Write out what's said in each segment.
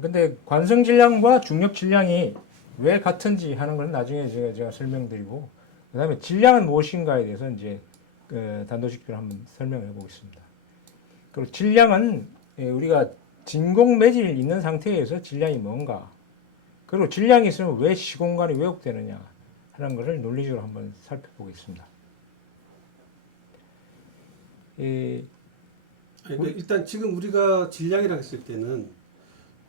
근데 관성 질량과 중력 질량이 왜 같은지 하는 건 나중에 제가 설명드리고, 그다음에 질량은 무엇인가에 대해서 이제 단도직입적으로 한번 설명해 보겠습니다. 그리고 질량은 우리가 진공 매질이 있는 상태에서 질량이 뭔가, 그리고 질량이 있으면 왜 시공간이 왜곡되느냐 하는 것을 논리적으로 한번 살펴보겠습니다. 그러니까 일단 지금 우리가 질량이라고 했을 때는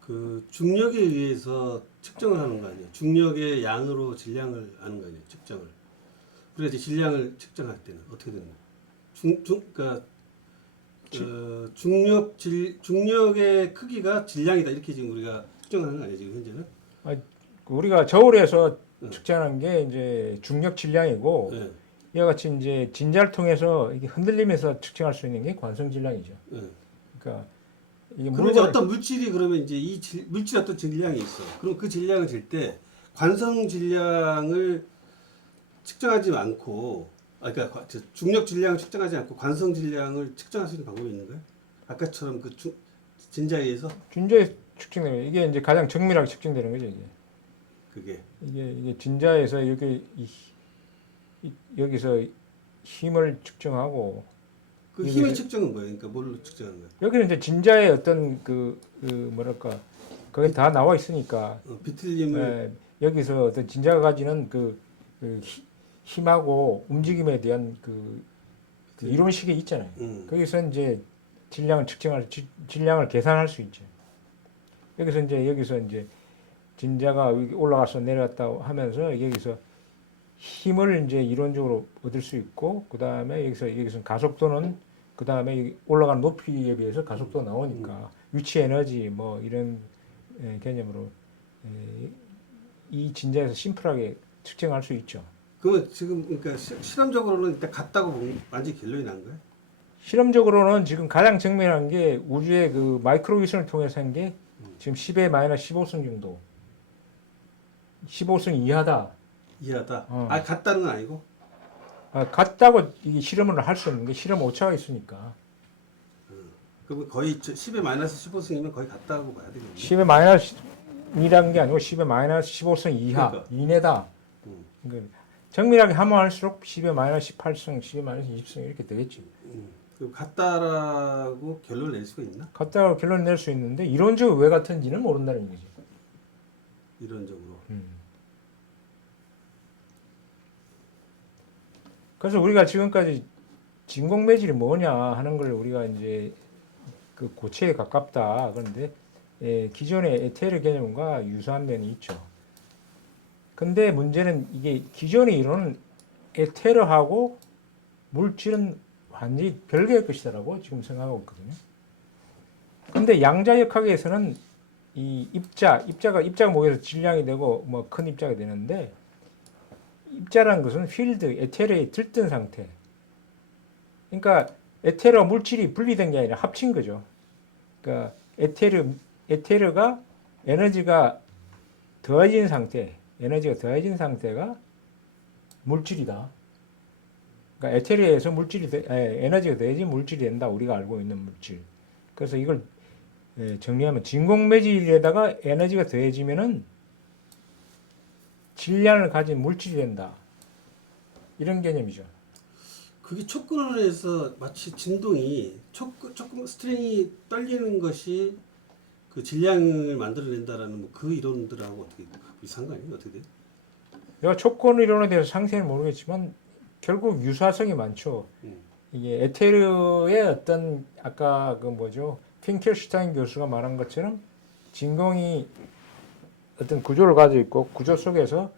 그 중력에 의해서 측정을 하는 거 아니에요. 중력의 양으로 질량을 아는 거 아니에요. 측정을. 우리가 이제 질량을 측정할 때는 어떻게 되는 거예요? 그러니까 중력의 크기가 질량이다 이렇게 지금 우리가 측정하는 거 아니에요. 지금 현재는. 우리가 저울에서 네. 측정하는 게 이제 중력 질량이고, 네. 이와 같이 이제 진자를 통해서 이게 흔들리면서 측정할 수 있는 게 관성 질량이죠. 네. 그러니까 이게 그러면 이제 물건을 어떤 물질이 그러면 이제 물질 어떤 질량이 있어. 그럼 그 질량을 잴 때 관성 질량을 측정하지 않고, 그러니까 중력 질량을 측정하지 않고 관성 질량을 측정할 수 있는 방법이 있는 거예요? 아까처럼 그 진자에 의해서 진자에 측정되는 이게 이제 가장 정밀하게 측정되는 거죠. 그게 이게 진자에서 여기서 힘을 측정하고, 그 여기서 힘의 측정은 뭐예요? 그러니까 뭘로 측정하는 거예요? 여기는 이제 진자의 어떤 뭐랄까, 거기 다 나와 있으니까, 비틀림을 여기서 어떤 진자가 가지는 힘하고 움직임에 대한 그 이론식이 있잖아요. 거기서 이제 질량을 계산할 수 있죠. 여기서 이제 진자가 올라가서 내려갔다 하면서 여기서 힘을 이제 이론적으로 얻을 수 있고, 그 다음에 여기서 가속도는 그 다음에 올라가는 높이에 비해서 가속도 나오니까 위치 에너지 뭐 이런 개념으로 이 진자에서 심플하게 측정할 수 있죠. 그러면 지금 그러니까 실험적으로는 일단 같다고 완전히 결론이 난 거예요? 실험적으로는 지금 가장 정밀한 게 우주의 그 마이크로 위성을 통해서 한 게 지금 10의 마이너스 15승 정도. 15승 이하다. 이해하다. 어. 같다는 건 아니고. 같다고 이게 실험을 할 수 없는 게 실험 오차가 있으니까. 그러면 거의 10의 마이너스 15승이면 거의 같다고 봐야 되겠네요. 10의 마이너스이라는 게 아니고 10의 마이너스 15승 이하, 그러니까. 이내다. 그러니까 정밀하게 하면 할수록 10의 마이너스 18승, 10의 마이너스 20승 이렇게 되겠지. 그럼 같다라고 결론을 낼 수가 있나? 같다고 결론 낼 수 있는데 이론적으로 왜 같은지는 모른다는 거지. 이론적으로. 그래서 우리가 지금까지 진공 매질이 뭐냐 하는 걸 우리가 이제 그 고체에 가깝다. 그런데 기존의 에테르 개념과 유사한 면이 있죠. 근데 문제는 이게 기존의 이론은 에테르하고 물질은 완전히 별개의 것이다라고 지금 생각하고 있거든요. 근데 양자역학에서는 이 입자가 모여서 질량이 되고 뭐 큰 입자가 되는데, 입자라는 것은 필드, 에테르에 들뜬 상태. 그러니까 에테르와 물질이 분리된 게 아니라 합친 거죠. 그러니까 에테르가 에너지가 더해진 상태가 물질이다. 그러니까 에테르에서 에너지가 더해진 물질이 된다. 우리가 알고 있는 물질. 그래서 이걸 정리하면 진공 매질에다가 에너지가 더해지면은 질량을 가진 물질이 된다. 이런 개념이죠. 그게 촉근을 해서 마치 진동이 조금 스트링이 떨리는 것이 그 질량을 만들어낸다라는 뭐그 이론들하고 어떻게 상관이 어떻게 돼? 내가 촉권 이론에 대해서 상세히 모르겠지만 결국 유사성이 많죠. 이게 에테르의 어떤 아까 그 뭐죠? 핑켈슈타인 교수가 말한 것처럼 진공이 어떤 구조를 가지고 있고 구조 속에서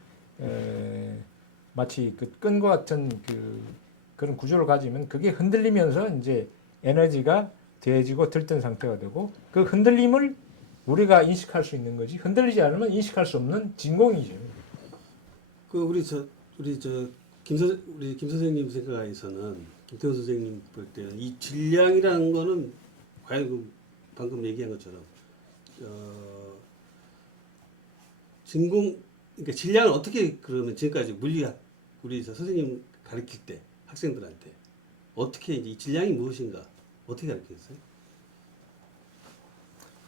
마치 그 끈과 같은 그런 구조를 가지면 그게 흔들리면서 이제 에너지가 더해지고 들뜬 상태가 되고, 그 흔들림을 우리가 인식할 수 있는 거지 흔들리지 않으면 인식할 수 없는 진공이죠. 그 우리 김 선생님 생각에서는 김태훈 선생님 볼 때는 이 질량이라는 거는 과연 방금 얘기한 것처럼 그러니까 질량을 어떻게 그러면 지금까지 물리학 우리 선생님 가르칠 때 학생들한테 어떻게 이제 이 질량이 무엇인가 어떻게 가르쳤어요?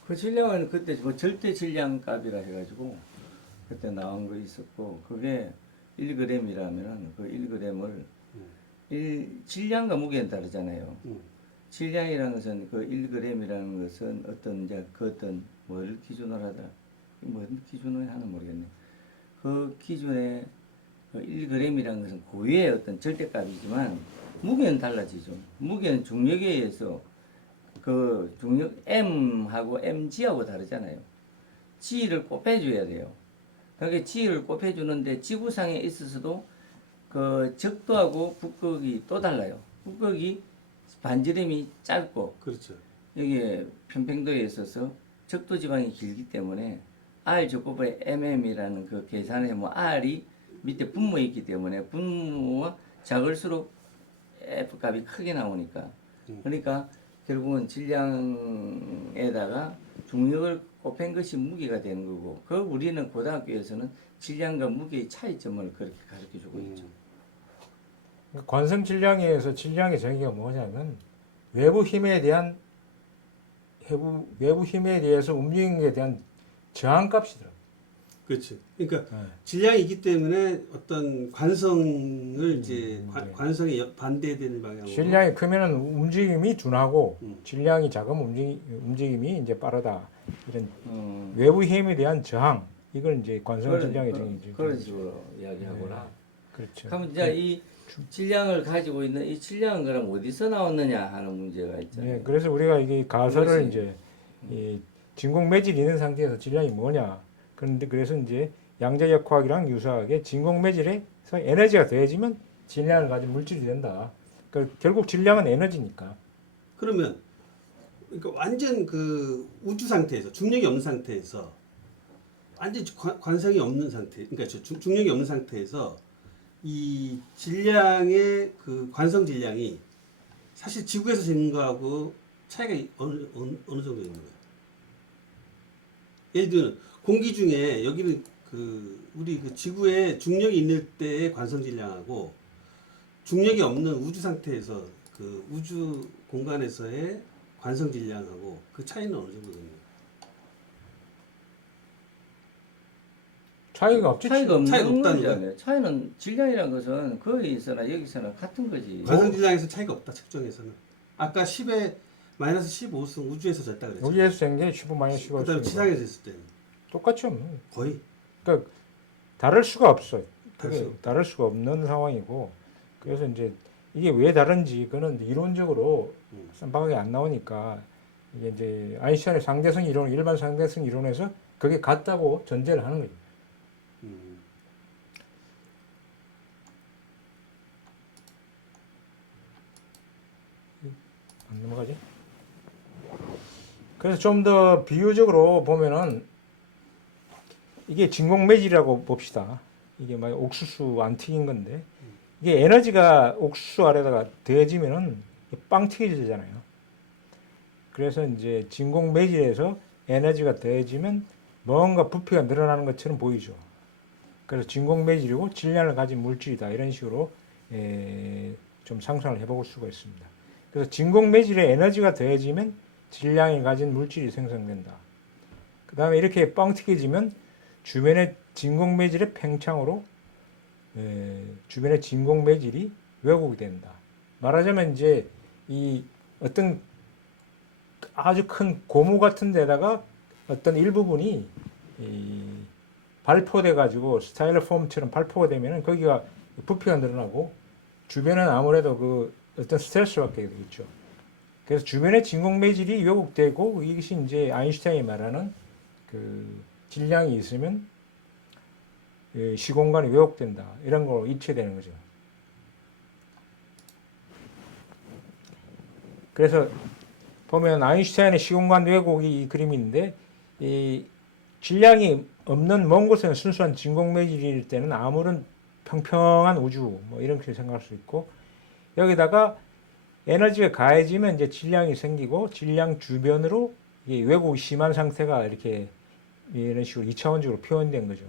그 질량은 그때 뭐 절대 질량 값이라 해가지고 그때 나온 거 있었고 그게 1g이라면은 그 1g을 질량과 무게는 다르잖아요. 질량이라는 것은 그 1g이라는 것은 어떤 이제 그 어떤 뭘 기준으로 하더라. 뭐 기준으로 하나 모르겠네. 그 기준에 그 1g이라는 것은 고유의 어떤 절대값이지만 무게는 달라지죠. 무게는 중력에 의해서 그 중력 M하고 mg하고 다르잖아요. g를 곱해줘야 돼요. 그러니까 g를 곱해주는데 지구상에 있어서도 그 적도하고 북극이 또 달라요. 북극이 반지름이 짧고 그렇죠. 여기 편평도에 있어서 적도 지방이 길기 때문에 R 제곱에 mm이라는 그 계산을 해면 R이 밑에 분모에 있기 때문에 분모가 작을수록 F 값이 크게 나오니까 그러니까 결국은 질량에다가 중력을 곱한 것이 무게가 되는 거고 그 우리는 고등학교에서는 질량과 무게의 차이점을 그렇게 가르쳐 주고 있죠. 관성 질량에서 질량의 정의가 뭐냐면 외부 힘에 대한 외부 힘에 대해서 움직임에 대한 저항값이더라고요. 그렇죠. 그러니까 네. 질량이 있기 때문에 어떤 관성을 이제 네. 관성에 반대되는 방향으로. 질량이 크면은 움직임이 둔하고 음. 질량이 작으면 움직임이 이제 빠르다. 이런 어, 외부 힘에 대한 저항 이걸 이제 관성 질량의 정의죠. 그런 식으로 이야기하구나. 그렇죠. 그럼 이제 이 질량을 가지고 있는 이 질량은 그럼 어디서 나왔느냐 하는 문제가 있잖아요. 네, 그래서 우리가 이게 가설을 그것이- 이제 이 진공 매질이 있는 상태에서 질량이 뭐냐. 그런데 그래서 이제 양자역학이랑 유사하게 진공 매질에서 에너지가 더해지면 질량을 가진 물질이 된다. 그러니까 결국 질량은 에너지니까. 그러면 그러니까 완전 그 우주 상태에서 중력이 없는 상태에서 완전 관성이 없는 상태, 그러니까 중력이 없는 상태에서 이 질량의 그 관성 질량이 사실 지구에서 재는 거하고 차이가 어느 정도 있는 거예요? 예를 들면 공기 중에 여기는 그 우리 그 지구에 중력이 있는 때의 관성 질량하고 중력이 없는 우주 상태에서 그 우주 공간에서의 관성 질량하고 그 차이는 어느 정도 되나요? 차이가 없지. 차이가 없는 차이가 없다는 거잖아요. 차이는 질량이라는 것은 거기서나 여기서나 같은 거지. 관성 질량에서 차이가 없다 측정에서는. 아까 10에 마이너스 15승 우주에서 졌다 그랬죠. 여기에서 생게 15 마이너스 15. 그다음에 지상에서 했을 때는 똑같죠. 뭐. 거의 그러니까 다를 수가 없어요. 다를 수 다를 수가 없는 상황이고 그래서 이제 이게 왜 다른지 그는 이론적으로 쌈박하게 안 나오니까 이게 이제 아인슈타인의 상대성 이론, 일반 상대성 이론에서 그게 같다고 전제를 하는 거죠. 음. 안 넘어가지? 그래서 좀 더 비유적으로 보면은 이게 진공 매질이라고 봅시다. 이게 막 옥수수 안 튀긴 건데 이게 에너지가 옥수수 아래다가 더해지면은 빵 튀겨지잖아요. 그래서 이제 진공 매질에서 에너지가 더해지면 뭔가 부피가 늘어나는 것처럼 보이죠. 그래서 진공 매질이고 질량을 가진 물질이다 이런 식으로 좀 상상을 해볼 수가 있습니다. 그래서 진공 매질에 에너지가 더해지면 질량이 가진 물질이 생성된다. 그 다음에 이렇게 빵 튀겨지면 주변의 진공 매질의 팽창으로 주변의 진공 매질이 왜곡이 된다. 말하자면 이제 이 어떤 아주 큰 고무 같은 데다가 어떤 일부분이 발포돼 가지고 스타일로폼처럼 발포가 되면은 거기가 부피가 늘어나고 주변은 아무래도 그 어떤 스트레스를 받게 되겠죠. 그래서 주변의 진공 매질이 왜곡되고 이것이 이제 아인슈타인이 말하는 그 질량이 있으면 시공간이 왜곡된다 이런 걸 입체되는 거죠. 그래서 보면 아인슈타인의 시공간 왜곡이 이 그림인데 이 질량이 없는 먼 곳에는 순수한 진공 매질일 때는 아무런 평평한 우주 뭐 이렇게 생각할 수 있고 여기다가 에너지가 가해지면 이제 질량이 생기고 질량 주변으로 이게 왜곡이 심한 상태가 이렇게 이런 식으로 2차원적으로 표현된 거죠.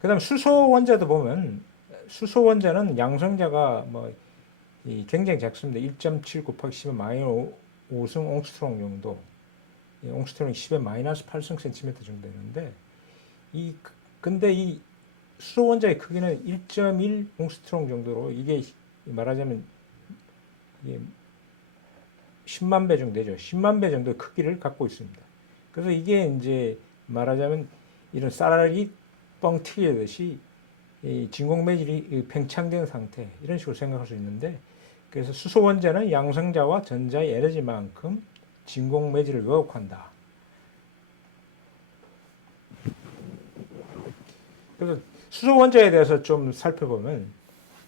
그 다음 수소 원자도 보면 수소 원자는 양성자가 뭐 굉장히 작습니다. 1.7 곱하기 10의 마이너스 5승 옹스트롱 정도. 옹스트롱이 10의 마이너스 8승 센티미터 정도 되는데 근데 이 수소 원자의 크기는 1.1 옹스트롱 정도로 이게 말하자면 이게 10만 배 정도 되죠. 10만 배 정도의 크기를 갖고 있습니다. 그래서 이게 이제 말하자면 이런 쌀알이 뻥 튀기듯이 이 진공 매질이 팽창된 상태 이런 식으로 생각할 수 있는데 그래서 수소 원자는 양성자와 전자의 에너지만큼 진공 매질을 왜곡한다. 그래서 수소 원자에 대해서 좀 살펴보면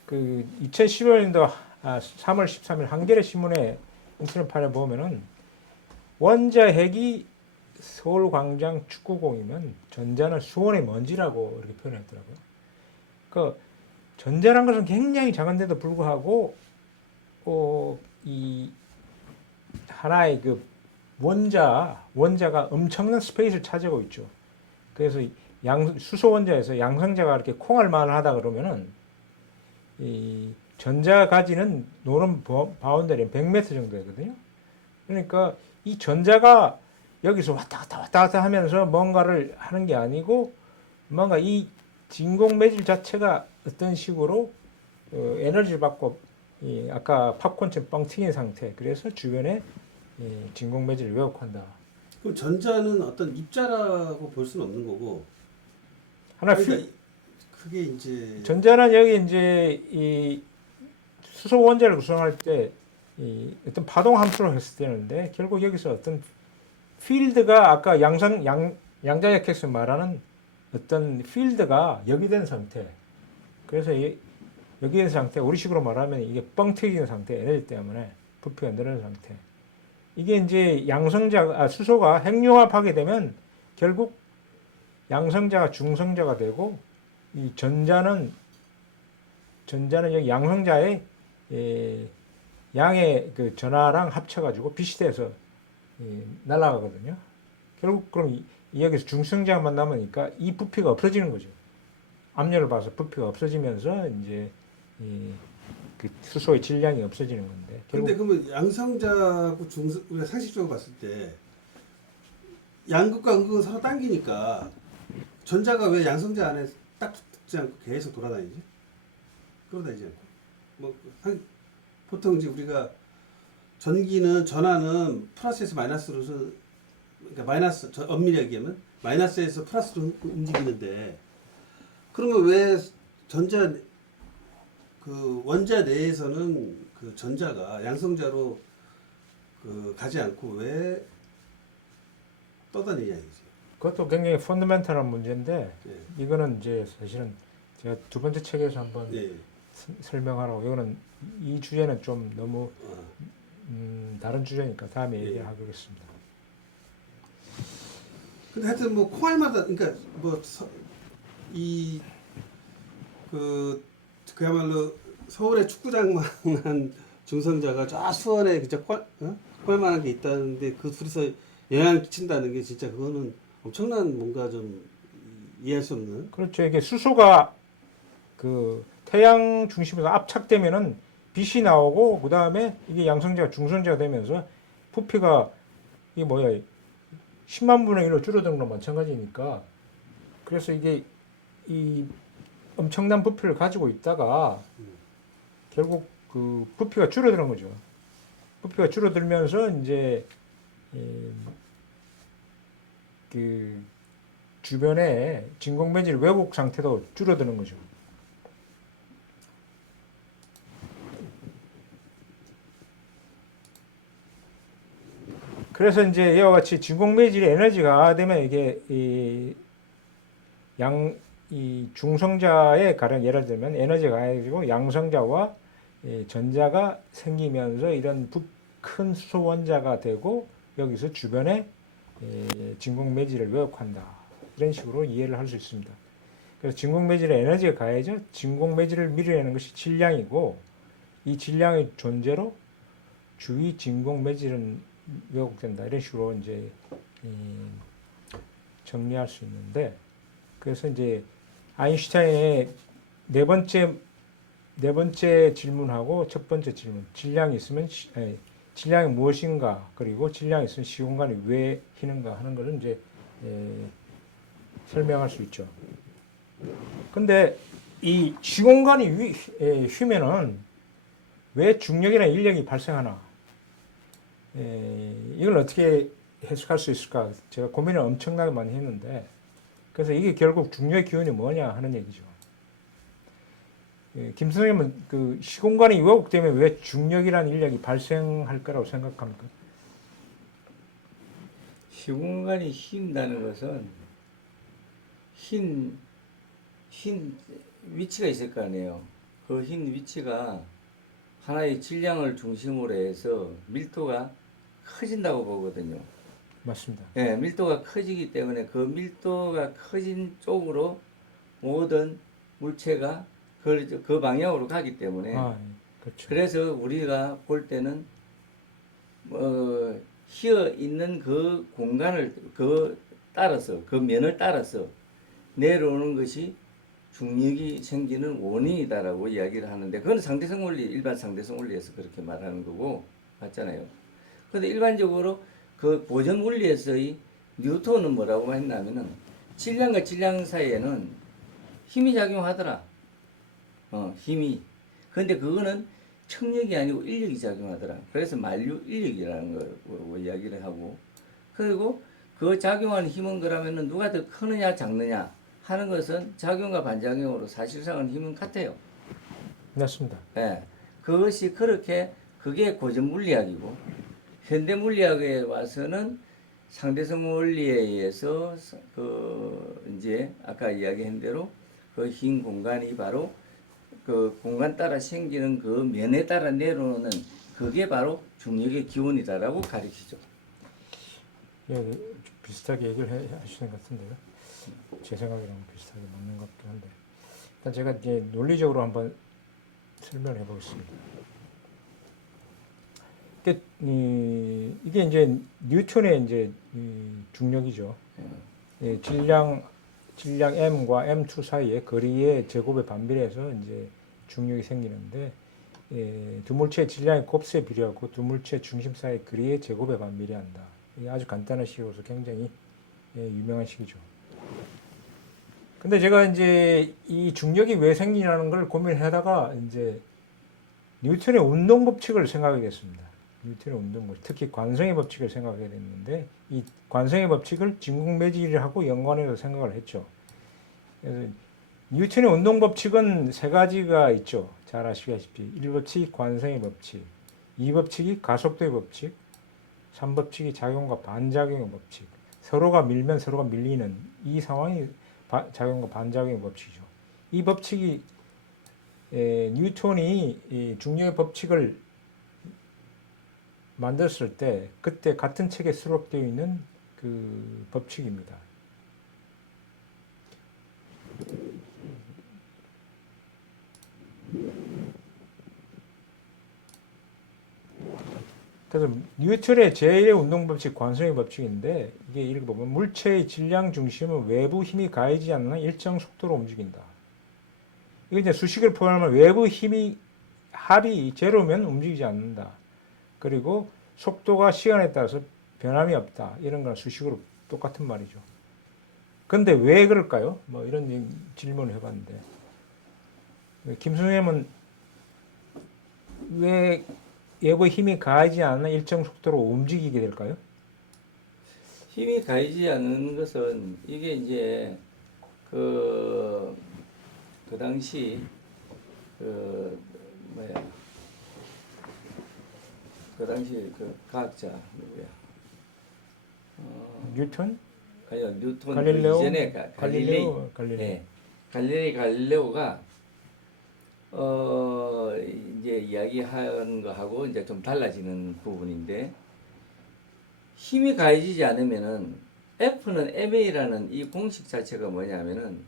그 2015년도 3월 13일 한겨레 신문에 인터넷판에 보면은 원자핵이 서울광장 축구공이면 전자는 수원의 먼지라고 이렇게 표현했더라고요. 그 전자란 것은 굉장히 작은데도 불구하고 이 하나의 그 원자가 엄청난 스페이스를 차지하고 있죠. 그래서 수소 원자에서 양성자가 이렇게 콩알만을 하다 그러면은 이 전자가 가지는 노름 바운더리는 100m 정도 되거든요. 그러니까 이 전자가 여기서 왔다 갔다 하면서 뭔가를 하는 게 아니고 뭔가 이 진공 매질 자체가 어떤 식으로 에너지를 받고 아까 팝콘처럼 뻥 튀긴 상태. 그래서 주변에 진공 매질을 왜곡한다. 그럼 전자는 어떤 입자라고 볼 수는 없는 거고. 하나 그러니까 그게 이제 전자는 여기 이제 이 수소 원자를 구성할 때 어떤 파동 함수로 했을 때는데 결국 여기서 어떤 필드가 아까 양자역학에서 말하는 어떤 필드가 역이된 상태. 그래서 역이된 상태, 우리식으로 말하면 이게 뻥 튀기는 상태, 에너지 때문에 부피가 늘어난 상태. 이게 이제 수소가 핵융합하게 되면 결국 양성자가 중성자가 되고 이 전자는 여기 양성자의 양의 그 전하랑 합쳐가지고 빛이 돼서 날아가거든요. 결국 그럼 여기서 중성자만 남으니까 이 부피가 없어지는 거죠. 압력을 봐서 부피가 없어지면서 이제 그 수소의 질량이 없어지는 건데. 근데 그러면 양성자하고 중성 우리가 상식적으로 봤을 때 양극과 음극은 서로 당기니까 전자가 왜 양성자 안에 딱 붙지 않고 계속 돌아다니지? 끌어다니지 않고 보통 이제 우리가 전하는 플러스에서 마이너스로서 그러니까 마이너스 엄밀히 얘기하면 마이너스에서 플러스로 움직이는데 그러면 왜 그 원자 내에서는 그 전자가 양성자로 그 가지 않고 왜 떠다니냐 이거지. 그것도 굉장히 펀더멘탈한 문제인데 예. 이거는 이제 사실은 제가 두 번째 책에서 한번 예. 설명하라고 이거는 이 주제는 좀 너무 어. 다른 주제니까 다음에 예. 얘기하겠습니다. 근데 하여튼 뭐 콩알마다 그러니까 그야말로 서울의 축구장만한 중성자가 저 수원에 그저 콩알만한 게 있다는데 그 둘이서 영향을 끼친다는 게 진짜 그거는 엄청난 뭔가 좀 이해할 수 없는. 그렇죠. 이게 수소가 그 태양 중심에서 압착되면은 빛이 나오고 그 다음에 이게 양성자가 중성자가 되면서 부피가 이게 10만 분의 1로 줄어드는 거랑 마찬가지니까 그래서 이게 이 엄청난 부피를 가지고 있다가 결국 그 부피가 줄어드는 거죠. 부피가 줄어들면서 이제 그 주변에 진공 매질 왜곡 상태도 줄어드는 거죠. 그래서 이제 이와 같이 진공 매질의 에너지가 되면 이게 이 중성자의 가령 예를 들면 에너지가 가지고 양성자와 전자가 생기면서 이런 큰 수소 원자가 되고 여기서 주변에 진공 매질을 왜곡한다. 이런 식으로 이해를 할 수 있습니다. 그래서 진공 매질에 에너지가 가해져 진공 매질을 밀어내는 것이 질량이고 이 질량의 존재로 주위 진공 매질은 왜곡된다. 이런 식으로 이제 정리할 수 있는데 그래서 이제 아인슈타인의 네 번째 질문하고 첫 번째 질문 질량이 있으면 질량이 무엇인가, 그리고 질량이 있으면 시공간이 왜 휘는가 하는 것을 이제 설명할 수 있죠. 근데 이 시공간이 휘면은 왜 중력이나 인력이 발생하나? 이걸 어떻게 해석할 수 있을까? 제가 고민을 엄청나게 많이 했는데, 그래서 이게 결국 중력의 기운이 뭐냐 하는 얘기죠. 김 선생님은 그 시공간이 왜곡되면 왜 중력이라는 인력이 발생할 거라고 생각합니까? 시공간이 휜다는 것은 흰 위치가 있을 거 아니에요. 그 흰 위치가 하나의 질량을 중심으로 해서 밀도가 커진다고 보거든요. 맞습니다. 예, 밀도가 커지기 때문에 그 밀도가 커진 쪽으로 모든 물체가 그 방향으로 가기 때문에 그렇죠. 그래서 우리가 볼 때는 휘어 있는 그 공간을 따라서 그 면을 따라서 내려오는 것이 중력이 생기는 원인이다라고 이야기를 하는데 그건 상대성 원리 일반 상대성 원리에서 그렇게 말하는 거고 맞잖아요. 그런데 일반적으로 그 보존 원리에서의 뉴턴은 뭐라고 했냐면은 질량과 질량 사이에는 힘이 작용하더라. 힘이. 그런데 그거는 청력이 아니고 인력이 작용하더라. 그래서 만류 인력이라는 거로 이야기를 하고 그리고 그 작용하는 힘은 그러면은 누가 더 크느냐 작느냐 하는 것은 작용과 반작용으로 사실상은 힘은 같아요. 맞습니다. 예. 그것이 그게 고전 물리학이고 현대 물리학에 와서는 상대성 원리에 의해서 이제 아까 이야기한 대로 그 흰 공간이 바로 그 공간 따라 생기는 그 면에 따라 내려오는 그게 바로 중력의 기운이다라고 가르치죠. 예, 비슷하게 얘기를 하시는 것 같은데요. 제 생각이랑 비슷하게 맞는 것 같긴 한데 일단 제가 이제 논리적으로 한번 설명을 해보겠습니다. 이게 이제 뉴턴의 이제 중력이죠. 질량 m과 m2 사이의 거리의 제곱에 반비례해서 이제 중력이 생기는데 두 물체의 질량의 곱수에 비례하고 두 물체 중심 사이의 거리의 제곱에 반비례한다. 이게 아주 간단한 식으로서 굉장히 유명한 식이죠. 근데 제가 이제 이 중력이 왜 생기냐는 걸 고민하다가 이제 뉴턴의 운동 법칙을 생각하게 됐습니다. 뉴턴의 운동 법칙, 특히 관성의 법칙을 생각하게 됐는데 이 관성의 법칙을 진공 매질하고 연관해서 생각을 했죠. 그래서 뉴턴의 운동 법칙은 세 가지가 있죠. 잘 아시다시피 1법칙이 관성의 법칙, 2법칙이 가속도의 법칙, 3법칙이 작용과 반작용의 법칙. 서로가 밀면 서로가 밀리는 이 상황이 작용과 반작용의 법칙이죠. 이 법칙이 뉴턴이 이 중력의 법칙을 만들었을 때 그때 같은 책에 수록되어 있는 그 법칙입니다. 그래서 뉴턴의 제1의 운동 법칙, 관성의 법칙인데 이게 읽어보면 물체의 질량 중심은 외부 힘이 가해지지 않는 일정 속도로 움직인다. 이거 이제 수식을 포함하면 외부 힘이 합이 제로면 움직이지 않는다. 그리고 속도가 시간에 따라서 변함이 없다. 이런 건 수식으로 똑같은 말이죠. 근데 왜 그럴까요? 뭐 이런 질문을 해봤는데 김 선생님은 왜 외부 힘이 가하지 않는 일정 속도로 움직이게 될까요? 힘이 가해지지 않는 것은 이게 이제 그 당시 그 당시 그 과학자 누구야? 뉴턴? 아니요, 뉴턴 갈릴레오? 이전에 갈릴레이. 갈릴레오. 네. 갈릴레오가 이제 이야기한 거하고 이제 좀 달라지는 부분인데 힘이 가해지지 않으면은 F는 ma라는 이 공식 자체가 뭐냐면은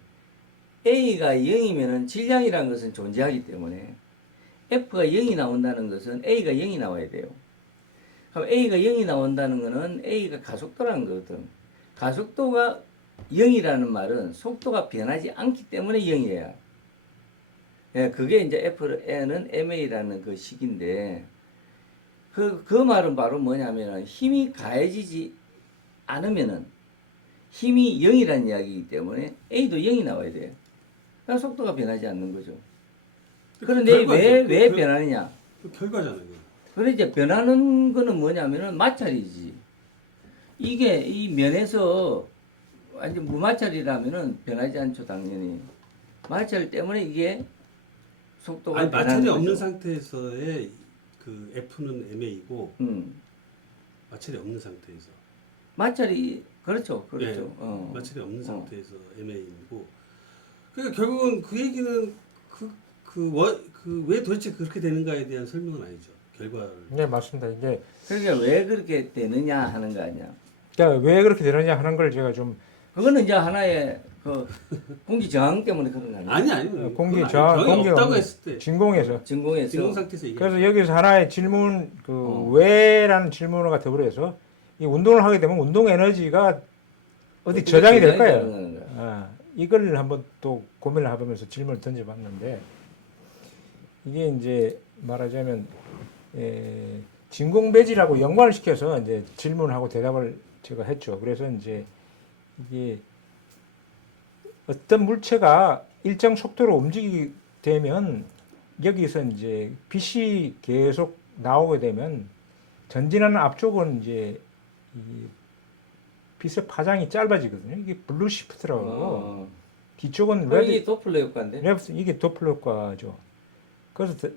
A가 0이면은 질량이라는 것은 존재하기 때문에 F가 0이 나온다는 것은 A가 0이 나와야 돼요. 그럼 A가 0이 나온다는 것은 A가 가속도라는 거거든. 가속도가 0이라는 말은 속도가 변하지 않기 때문에 0이에요. 예, 그게 이제 F는 ma라는 그 식인데 그 말은 바로 뭐냐면은 힘이 가해지지 않으면은 힘이 0이라는 이야기이기 때문에 A도 0이 나와야 돼요. 그러니까 속도가 변하지 않는 거죠. 그런데 왜 변하느냐? 그 결과잖아요. 그래 이제 변하는 거는 뭐냐면은 마찰이지. 이게 이 면에서 완전 무마찰이라면은 변하지 않죠, 당연히. 마찰 때문에 이게 속도가 아니 변하는 마찰이 거죠. 없는 상태에서의 그 F는 MA이고 음. 마찰이 없는 상태에서 마찰이 그렇죠. 예, 마찰이 없는 상태에서 MA이고 그러니까 결국은 그 얘기는 왜 도대체 그렇게 되는가에 대한 설명은 아니죠. 결과를. 네, 맞습니다. 이게 그러니까 왜 그렇게 되느냐 하는 거 아니야. 그러니까 왜 그렇게 되느냐 하는 걸 제가 좀 그거는 이제 하나의 그 공기 저항 때문에 그런 거 아니야. 아니 공기 그건 저항, 경이 공기가 없다고 없는 했을 때 진공에서 진공에서 진공 상태에서 얘기. 그래서 여기서 하나의 질문 어. 왜라는 질문과 더불어서 이 운동을 하게 되면 운동 에너지가 어디 어떻게 저장이 될 저장이 거예요. 되는 거야. 아, 이걸 한번 또 고민을 해보면서 질문을 던져봤는데 이게 이제 말하자면 진공 매질하고 연관을 시켜서 이제 질문하고 대답을 제가 했죠. 그래서 이제 이게 어떤 물체가 일정 속도로 움직이게 되면 여기서 이제 빛이 계속 나오게 되면 전진하는 앞쪽은 이제 이 빛의 파장이 짧아지거든요. 이게 블루 시프트라고 하고 뒤쪽은 이게 레드 도플러 효과인데. 이게 도플러 효과죠. 그래서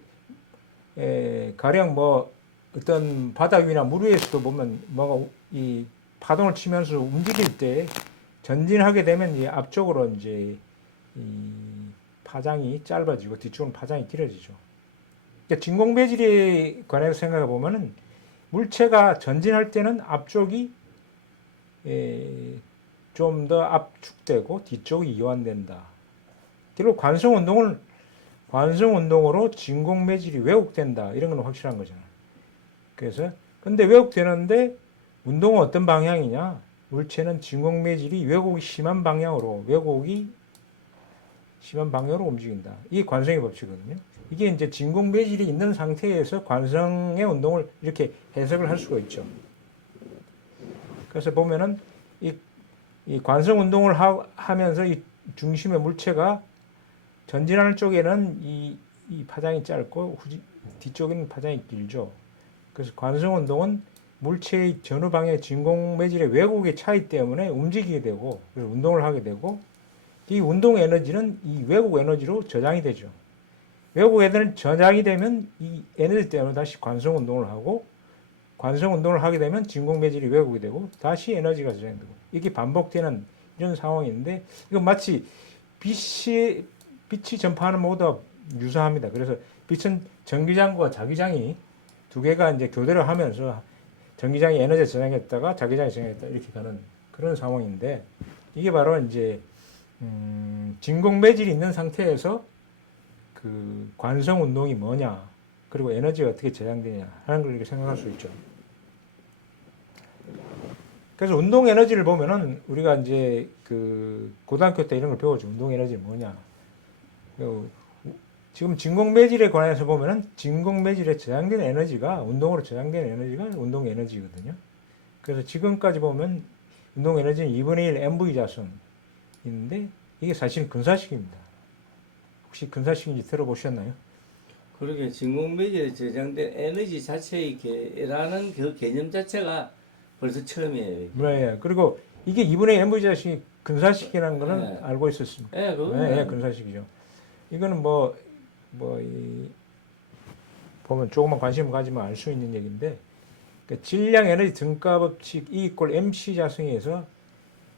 가령 뭐 어떤 바다 위나 물 위에서도 보면 뭐가 이 파동을 치면서 움직일 때 전진하게 되면 이 앞쪽으로 이제 이 파장이 짧아지고 뒤쪽은 파장이 길어지죠. 그러니까 진공 배질에 관해서 생각해 보면은 물체가 전진할 때는 앞쪽이 좀 더 압축되고 뒤쪽이 이완된다. 그리고 관성 운동으로 진공 매질이 왜곡된다. 이런 건 확실한 거잖아. 그래서 근데 왜곡되는데 운동은 어떤 방향이냐? 물체는 진공 매질이 왜곡이 심한 방향으로 움직인다. 이게 관성의 법칙이거든요. 이게 이제 진공 매질이 있는 상태에서 관성의 운동을 이렇게 해석을 할 수가 있죠. 그래서 보면은 이 관성 운동을 하면서 이 중심의 물체가 전진하는 쪽에는 이 파장이 짧고 뒤쪽에는 파장이 길죠. 그래서 관성 운동은 물체의 전후 방향의 진공 매질의 왜곡의 차이 때문에 움직이게 되고 그래서 운동을 하게 되고 이 운동 에너지는 이 왜곡 에너지로 저장이 되죠. 왜곡 에너지는 저장이 되면 이 에너지 때문에 다시 관성 운동을 하고 관성 운동을 하게 되면 진공 매질이 왜곡이 되고 다시 에너지가 저장되고 이게 반복되는 이런 상황인데 이건 마치 빛이 전파하는 모두와 유사합니다. 그래서 빛은 전기장과 자기장이 두 개가 이제 교대를 하면서 전기장이 에너지를 저장했다가 자기장이 저장했다 이렇게 가는 그런 상황인데 이게 바로 이제 진공 매질이 있는 상태에서 그 관성 운동이 뭐냐 그리고 에너지가 어떻게 저장되냐 하는 걸 이렇게 생각할 수 있죠. 그래서 운동 에너지를 보면은 우리가 이제 그 고등학교 때 이런 걸 배우죠. 운동 에너지는 뭐냐. 지금 진공 매질에 관해서 보면은 진공 매질에 저장되는 에너지가 운동으로 저장되는 에너지가 운동 에너지거든요. 그래서 지금까지 보면 운동 에너지는 2분의 1 mv 자손인데 이게 사실 근사식입니다. 혹시 근사식인지 들어보셨나요? 그러게 진공 매질에 저장된 에너지 자체의 개라는 그 개념 자체가 벌써 처음이에요. 네. 그리고 이게 2분의 1 mv 자식이 근사식이라는 거는 네. 알고 있었습니다. 예, 네, 근사식이죠. 이거는 보면 조금만 관심을 가지면 알 수 있는 얘기인데, 그러니까 질량 에너지 등가 법칙 E 이퀄 MC 자승에서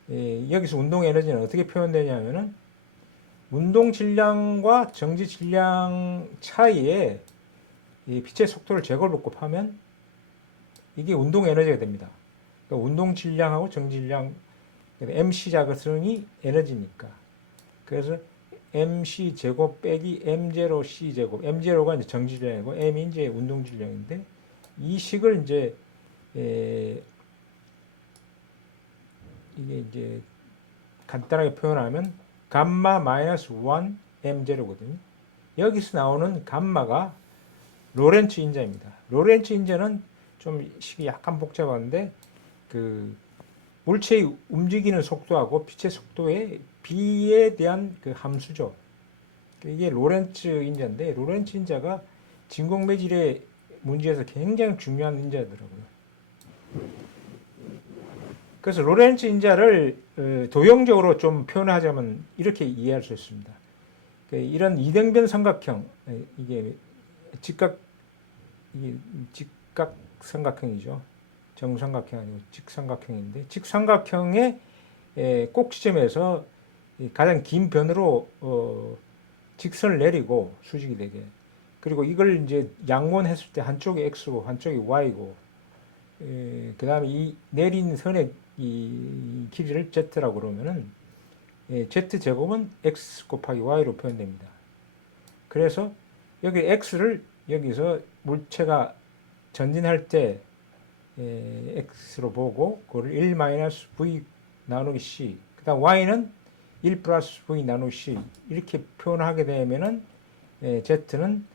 여기서 운동 에너지는 어떻게 표현되냐면은 운동 질량과 정지 질량 차이에 이 빛의 속도를 제곱으로 곱하면 이게 운동 에너지가 됩니다. 그러니까 운동 질량하고 정지 질량 MC 자승이 에너지니까. 그래서 MC 제곱 빼기 M0 C 제곱. M0가 이제 정지 질량이고 M이 이제 운동 질량인데 이 식을 이제 이게 이제 간단하게 표현하면 감마 마이너스 1 M0거든요. 여기서 나오는 감마가 로렌츠 인자입니다. 로렌츠 인자는 좀 식이 약간 복잡한데 그 물체의 움직이는 속도하고 빛의 속도의 비에 대한 그 함수죠. 이게 로렌츠 인자인데 로렌츠 인자가 진공 매질의 문제에서 굉장히 중요한 인자더라고요. 그래서 로렌츠 인자를 도형적으로 좀 표현하자면 이렇게 이해할 수 있습니다. 이런 이등변 삼각형, 이게 직각 삼각형이죠. 정삼각형 아니고 직삼각형인데 직삼각형의 꼭 지점에서 가장 긴 변으로 직선을 내리고 수직이 되게, 그리고 이걸 이제 양원했을 때 한쪽이 x고 한쪽이 y고, 그 다음에 이 내린 선의 이 길이를 z라고 그러면은 z 제곱은 x 곱하기 y로 표현됩니다. 그래서 여기 x를 여기서 물체가 전진할 때 x로 보고 그걸 1 마이너스 v 나누기 c, 그 다음 y는 1 플러스 v 나누기 c 이렇게 표현하게 되면은 z는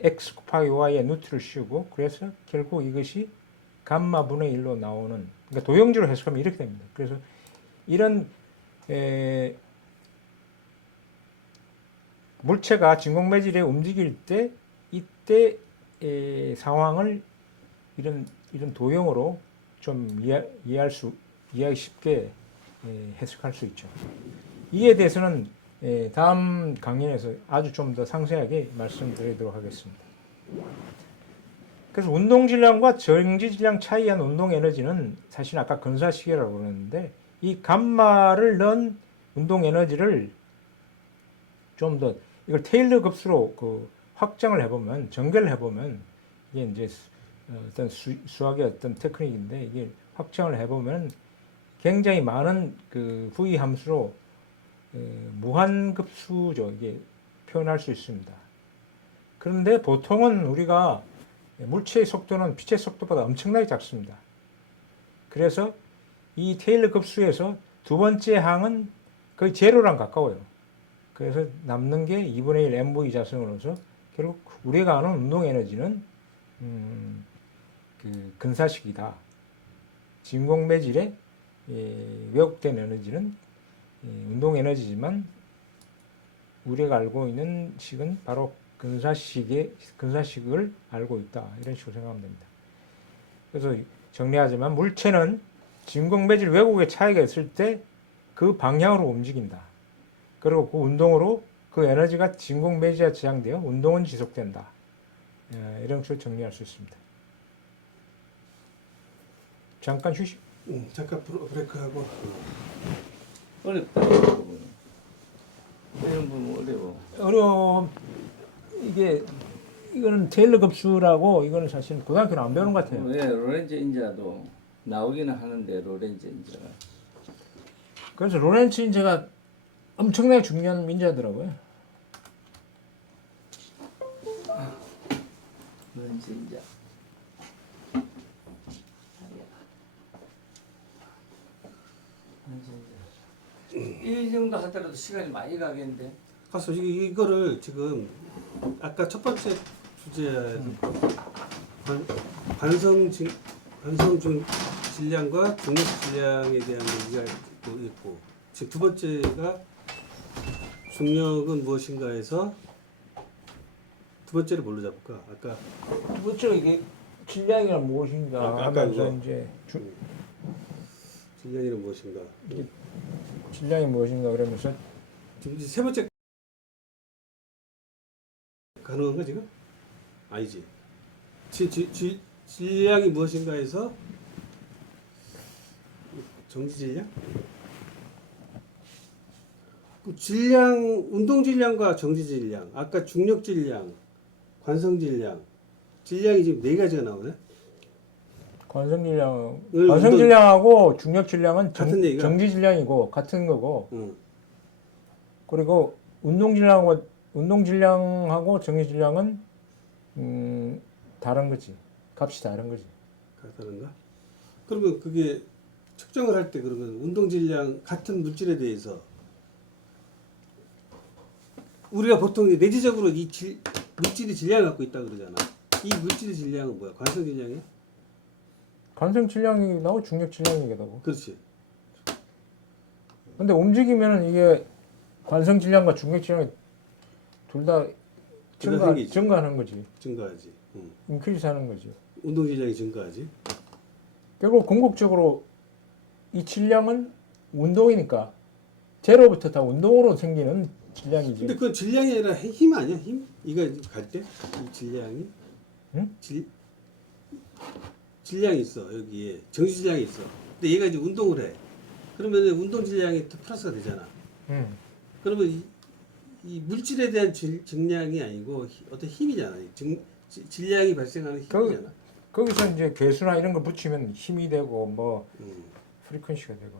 x 곱하기 y의 루트를 씌우고, 그래서 결국 이것이 감마 분의 1로 나오는, 그러니까 도형적으로 해석하면 이렇게 됩니다. 그래서 이런 물체가 진공매질에 움직일 때 이때 상황을 이런 도형으로 좀 이해하기 쉽게 해석할 수 있죠. 이에 대해서는 다음 강연에서 아주 좀 더 상세하게 말씀드리도록 하겠습니다. 그래서 운동 질량과 정지 질량 차이한 운동 에너지는 사실 아까 근사 시계라고 그러는데, 이 감마를 넣은 운동 에너지를 좀 더 이걸 테일러 급수로 확장을 해보면, 전개를 해보면, 이게 이제 어떤 수학의 어떤 테크닉인데, 이게 확장을 해보면 굉장히 많은 그 V 함수로 무한급수죠. 이게 표현할 수 있습니다. 그런데 보통은 우리가 물체의 속도는 빛의 속도보다 엄청나게 작습니다. 그래서 이 테일러 급수에서 두 번째 항은 거의 제로랑 가까워요. 그래서 남는 게 2분의 1 mv 자승으로서 결국 우리가 아는 운동 에너지는 그 근사식이다. 진공 매질의 왜곡된 에너지는 운동 에너지지만 우리가 알고 있는 식은 바로 근사식을 알고 있다. 이런 식으로 생각하면 됩니다. 그래서 정리하자면 물체는 진공 매질 왜곡의 차이가 있을 때 그 방향으로 움직인다. 그리고 그 운동으로 그 에너지가 진공 매질에 저장되어 운동은 지속된다. 이런 식으로 정리할 수 있습니다. 잠깐 휴식. 잠깐 브레이크하고. 어렵다. 이런 부분 어려워. 이거는 테일러 급수라고, 이거는 사실 고등학교는 안 배우는 것 같아요. 네, 로렌츠 인자도 나오기는 하는데 로렌츠 인자가. 그래서 로렌츠 인자가 엄청나게 중요한 인자더라고요. 로렌츠 인자. 이 정도 하더라도 시간이 많이 가겠는데. 가서 이거를 지금 아까 첫 번째 주제에서 관성 질량과 중력 질량에 대한 얘기가 있고, 지금 두 번째가 중력은 무엇인가에서 두 번째를 뭘로 잡을까? 아까 두 번째로 이게 질량이란 무엇인가 아까 하면서 이거. 이제 질량이란 무엇인가? 질량이 무엇인가 그러면서 지금 이제 세 번째 가능한가 지금? 아니지. 질량이 무엇인가에서 정지 질량? 그 질량, 운동 질량과 정지 질량, 아까 중력 질량, 관성 질량, 질량이 지금 네 가지가 나오네. 관성 질량, 을 관성 운동- 질량하고 중력 질량은 같은 얘기가? 정지 질량이고 같은 거고, 응. 그리고 운동 질량하고 정지 질량은 다른 거지. 값이 다른 거지. 다른가? 그러면 그게 측정을 할 때 그러면 운동 질량 같은 물질에 대해서 우리가 보통 내지적으로 물질이 질량을 갖고 있다 그러잖아. 이 물질의 질량은 뭐야? 관성 질량이야? 관성 질량이 나고 중력 질량이 나고. 그렇지. 근데 움직이면은 이게 관성 질량과 중력 질량이 둘 다 생기지. 증가하는 거지. 증가하지. 인크리스 하는 거지. 운동 질량이 증가하지. 결국 궁극적으로 이 질량은 운동이니까 제로부터 다 운동으로 생기는 질량이지. 근데 그건 질량이 아니라 힘 아니야? 힘? 이거 갈 때? 이 질량이? 응? 질량이 있어 여기에 정지 질량이 있어. 근데 얘가 이제 운동을 해. 그러면 운동 질량이 또 플러스가 되잖아. 그러면 이 물질에 대한 질량이 아니고 어떤 힘이잖아. 질량이 발생하는 힘이잖아. 거기서 이제 괴수나 이런 거 붙이면 힘이 되고 뭐 프리퀀시가 되고.